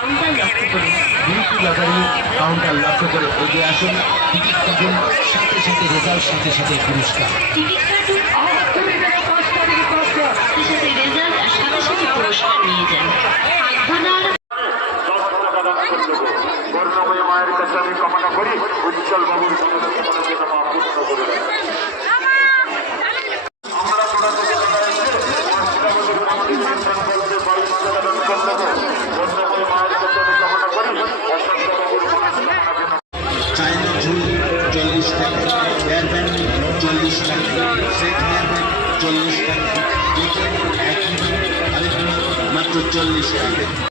Counter লক্ষ্য করুন। Beauty lottery counter লক্ষ্য করে এগিয়ে আসুন। টিকিট কাটুন, সাথে সাথে রেজাল্ট, সাথে সাথে পুরস্কার। টিকিট কাটুন, সাথে সাথে রেজাল্ট আর সাথে সাথে পুরস্কার নিয়ে যান। আপনার করুণাময়ী মায়ের কাছে আমি কামনা করি উজ্জ্বল বাবুর চায়না ঝুল 40 টাকা, হেয়ার ব্যান্ড 40 টাকা, সেট হেয়ার ব্যান্ড 40 টাকা, মাত্র 40 টাকা।